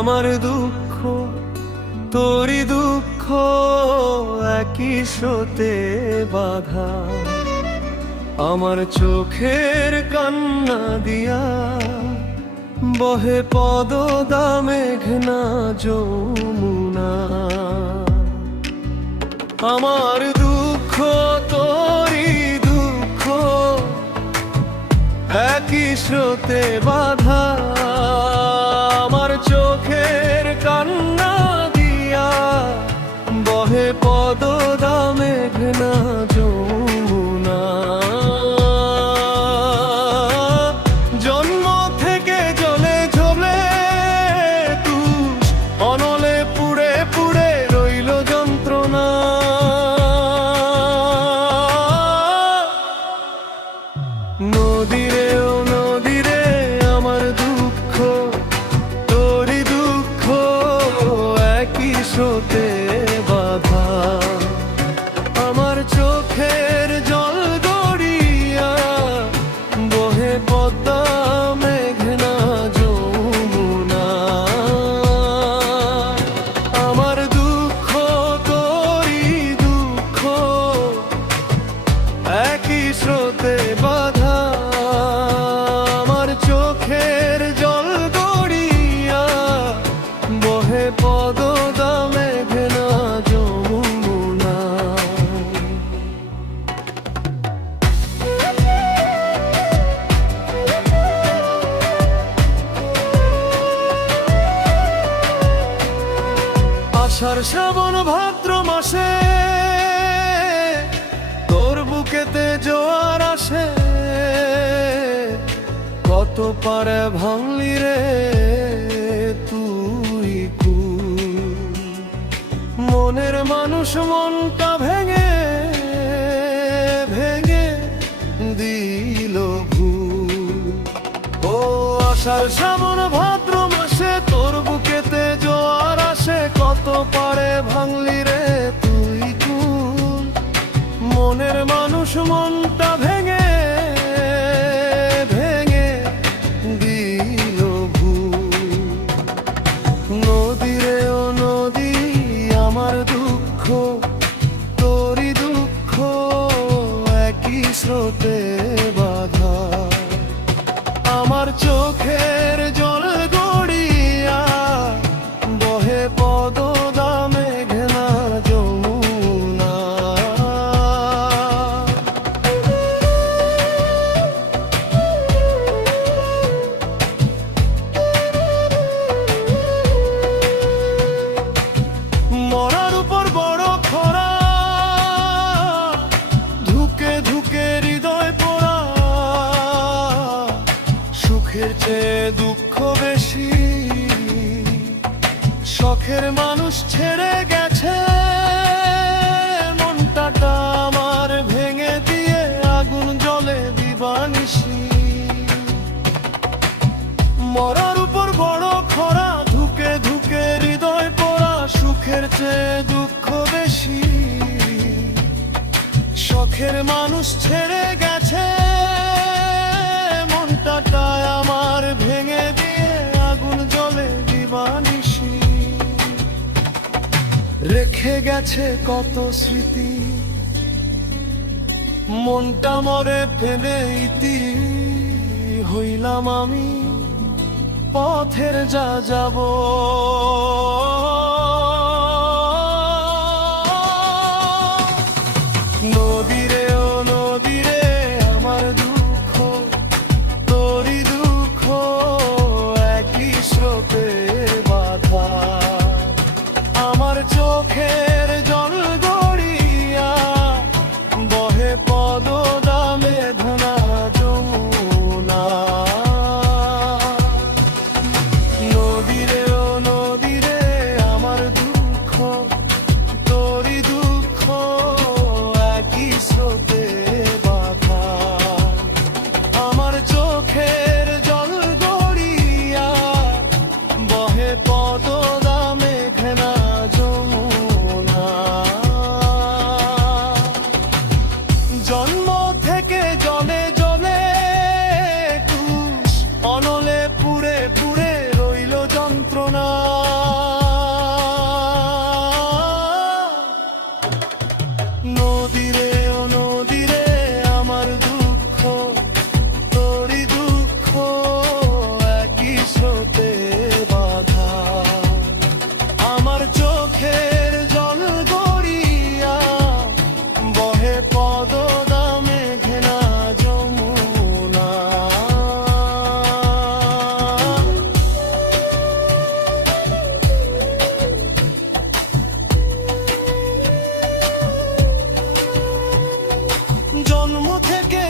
আমার দুঃখ তোরই দুঃখ একই স্রোতে বাঁধা। আমার চোখের কান্না দিয়া বহে পদদা মেঘনা যমুনা। আমার দুঃখ তোরই দুঃখ একই স্রোতে বাঁধা। আমার চোখের কান্না দিয়া বহে পদদা মেঘনা যমুনা। জন্ম থেকে জ্বলে জ্বলে তুষ অনলে পুড়ে পুড়ে রইল যন্ত্রণা। নদীরে ও নদীরে আমার দুঃখ তোরই দুঃখ একই স্রোতে বাঁধা। আমার চোখের জল গড়িয়া বহে পদ্মা মেঘনা যমুনা। আমার দুঃখ তোরই দুঃখ একই স্রোতে বাঁধা। আমার চোখের জল গড়িয়া বহে পদদা মেঘনা যমুনা। আষাঢ় শ্রাবণ ভাদ্র মাসে তোর বুকেতে জোয়ার আসে। কত পারে ভাঙলি রে তুই কুল। মনের মানুষ মনটা ভেঙে ভেঙে দিল ভুল। ও আষাঢ় শ্রাবণ ভাদ্র মাসে তোর বুকেতে জোয়ার আসে। কত পারে ভাঙলি রে তুই কুল। মনের মানুষ মনটা ভেঙে ভেঙে দিল ভুল। নদীরে ও নদী আমার দুঃখ তোরই দুঃখ একই স্রোতে বাঁধা। আমার চোখের জল গড়িয়া বহে পদদা মেঘনা যমুনা। মরার উপর বড় খরা ধুকে ধুকে হৃদয় পোড়া। সুখের চেয়ে দুঃখ বেশি শখের মানুষ ছেড়ে গেছে। মনটা আমার ভেঙে দিয়ে আগুন জ্বলে দিবানিশি। মরার উপর বড় খরা ধুকে ধুকে হৃদয় পোড়া। সুখের চেয়ে দুঃখ বেশি শখের মানুষ ছেড়ে গেছে। মনটা আমার ভেঙে দিয়ে আগুন জ্বলে দিবানিশি। রেখে গেছে কত স্মৃতি মনটা মরে ফেলে ইতি। হইলাম আমি পথের যা যাব। নদীরে ও নদীরে আমার দুঃখ তোরই দুঃখ একই স্রোতে বাঁধা। আমার চোখের জল গড়িয়া বহে পদদা মেঘনা যমুনা। নদীরে ও নদীরে আমার দুঃখ তোরই দুঃখ একই স্রোতে জন্ম থেকে